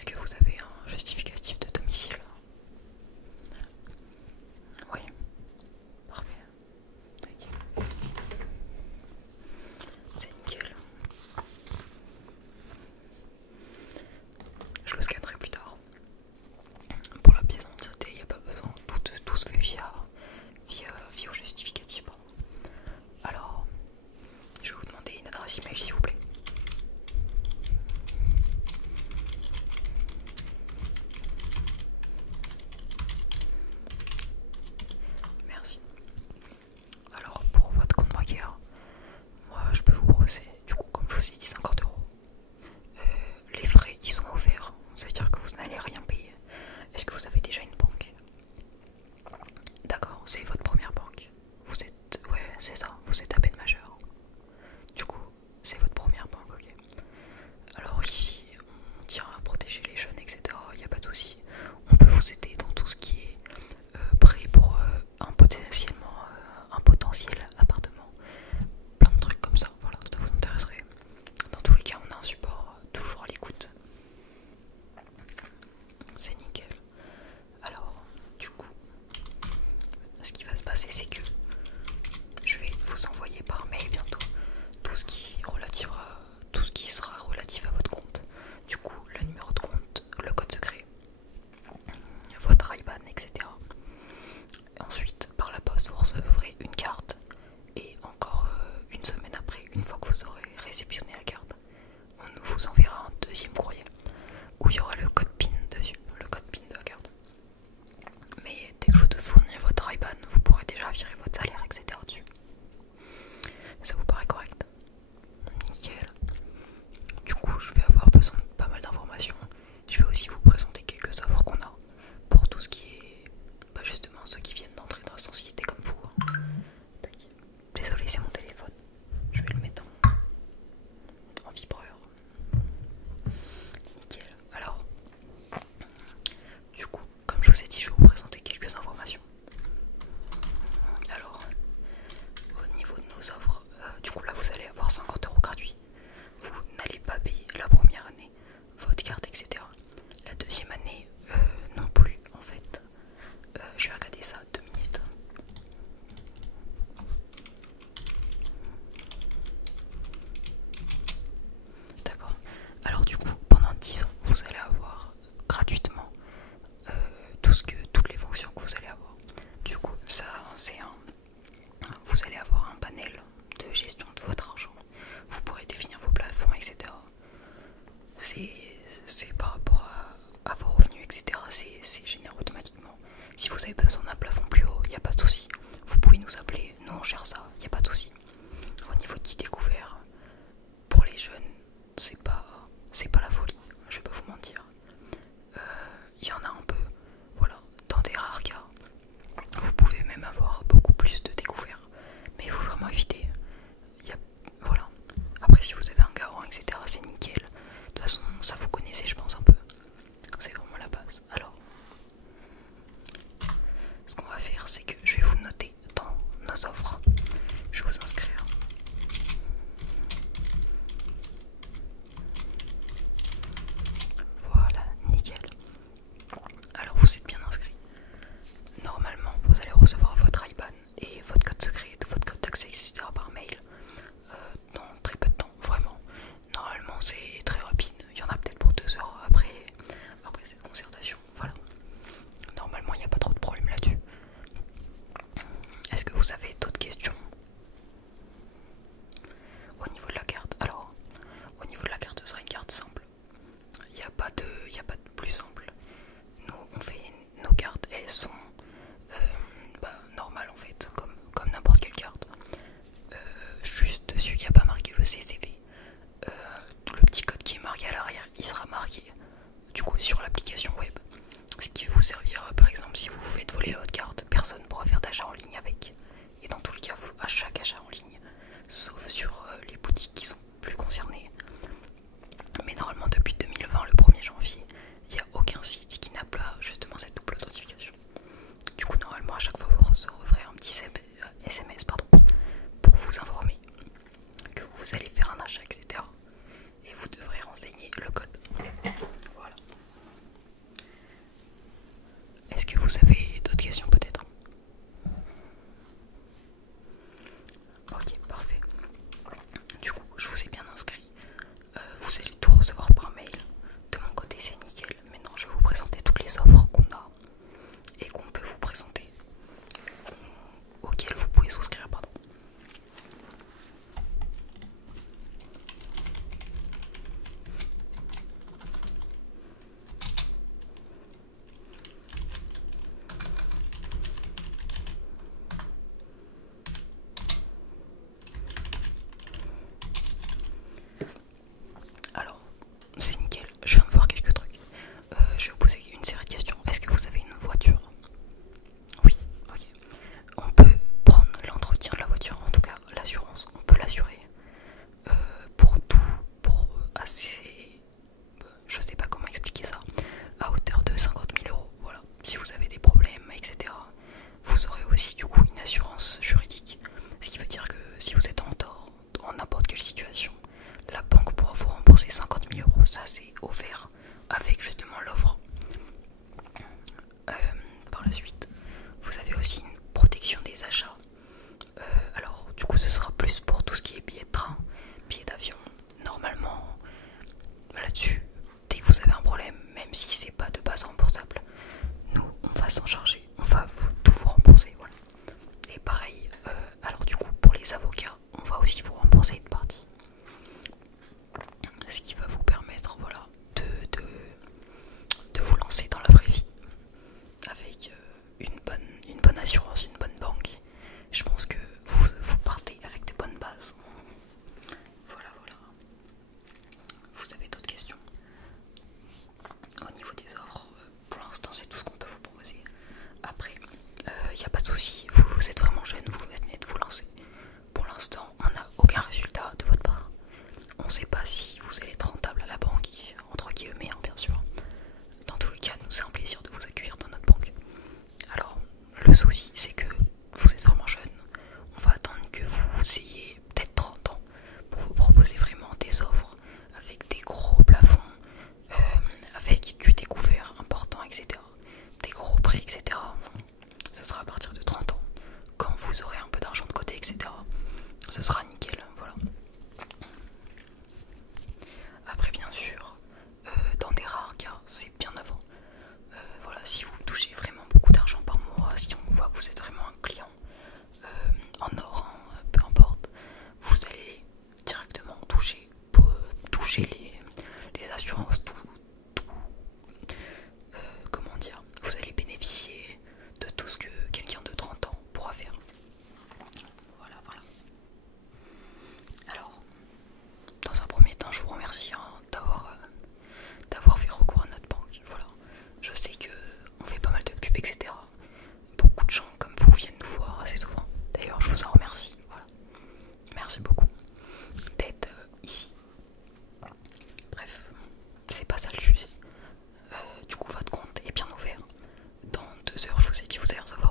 Est-ce que vous avez un justificatif de domicile? Oui, parfait. Tac. C'est nickel. Je le scannerai plus tard. Pour la pièce d'identité, il n'y a pas besoin. Tout se fait via justificatif. Pardon. Alors, je vais vous demander une adresse email s'il vous plaît. Merci. Alors, pour votre compte bancaire, moi je peux vous brosser, du coup, comme je vous ai dit, 50 euros. Les frais, ils sont offerts. Ça veut dire que vous n'allez rien payer. Est-ce que vous avez déjà une banque? D'accord, c'est votre première banque. Vous êtes... Ouais, c'est ça, vous êtes à peine majeur. Du coup, c'est votre première banque, ok. Alors ici, on tient à protéger les jeunes, etc. Il n'y a pas de souci. On peut vous aider dans tout ce qui est prêt pour un potentiel appartement. Plein de trucs comme ça, voilà, ça vous intéresserait. Dans tous les cas, on a un support toujours à l'écoute. C'est nickel. Alors, du coup, ce qui va se passer, c'est que je vais vous envoyer par mail bientôt tout ce qui sera relatif à votre compte. Du coup, le numéro de compte, le code secret, votre IBAN, etc. Ensuite, par la poste, vous recevrez une carte. Et encore une semaine après, une fois que vous aurez réceptionné la carte, on vous enverra un deuxième courrier où il y aura le code PIN dessus, le code PIN de la carte. Mais dès que je vous fournis votre IBAN, vous pourrez déjà virer votre salaire, etc. dessus. Ça vous paraît correct? Nickel. Du coup, je vais avoir besoin de pas mal d'informations. Je vais aussi vous présenter quelques offres qu'on a pour tout ce qui est justement ceux qui viennent d'entrer dans la société comme vous. Désolé, c'est mon téléphone. Je vais le mettre en vibreur. Nickel. Alors, du coup, comme je vous ai dit, je vais vous présenter quelques informations. Alors, au niveau de nos offres, du coup là vous allez avoir 50 euros gratuits. Vous n'allez pas payer la première année, votre carte, etc. La deuxième année, non plus en fait. Je vais regarder ça 2 minutes. D'accord. Alors du coup, pendant 10 ans, vous allez avoir gratuitement toutes les fonctions que vous allez avoir. Du coup, ça c'est vous allez avoir un panel de gestion de votre argent. Vous pourrez définir vos plafonds, etc. C'est par rapport à vos revenus, etc. C'est généré automatiquement. Si vous avez besoin d'un plafond plus haut, il n'y a pas de souci. Vous pouvez nous appeler, nous on gère ça, il n'y a pas de souci. Au niveau du découvert, pour les jeunes, c'est pas la folie, je vais pas vous mentir. Il y en a un peu, voilà, dans des rares cas. Vous pouvez même avoir beaucoup plus de découvertes, mais il faut vraiment éviter. Voilà. Après, si vous avez un garant, etc., c'est nickel. De toute façon, ça vous connaissez, je pense, un peu. C'est vraiment la base. Alors, ce qu'on va faire, c'est que je vais vous noter dans nos offres. Je vais vous inscrire. Voilà, nickel. Alors, vous êtes bien inscrit. Normalement, vous allez recevoir votre IBAN et votre code secret, votre code d'accès, etc. par mail dans très peu de temps, vraiment. Normalement, c'est très rapide. Il y en a peut-être pour 2 heures après cette concertation. Voilà. Normalement, il n'y a pas trop de problème là-dessus. Est-ce que vous avez d'autres questions au niveau de la carte? Alors, au niveau de la carte, ce sera une carte simple. Il n'y a pas de plus simple. Nous, on fait nos cartes et elles sont normales en fait, comme n'importe quelle carte. Juste dessus, il n'y a pas marqué le CCV. Le petit code qui est marqué à l'arrière, il sera marqué du coup sur l'application web. Ce qui vous servira par exemple si vous vous faites voler votre carte, personne ne pourra faire d'achat en ligne avec. Et dans tous les cas, à chaque achat en ligne, sauf sur les boutiques qui sont plus concernées. Mais normalement depuis 2020, le 1er janvier, il n'y a aucun site qui n'a pas justement cette double authentification. Du coup normalement à chaque fois vous recevrez un petit SMS pour vous informer que vous allez faire un achat, etc. Et vous devrez renseigner le code. Voilà. toucher les assurances, tout comment dire, vous allez bénéficier de tout ce que quelqu'un de 30 ans pourra faire. Voilà. Alors, dans un premier temps, je vous remercie d'avoir fait recours à notre banque. Voilà. Je sais que on fait pas mal de pubs, etc. Beaucoup de gens comme vous viennent nous voir assez souvent. D'ailleurs, je vous en remercie. Voilà. Merci beaucoup d'être ici. Bref, c'est pas ça le sujet. Du coup, votre compte est bien ouvert. Dans 2 heures, je vous ai dit, vous allez recevoir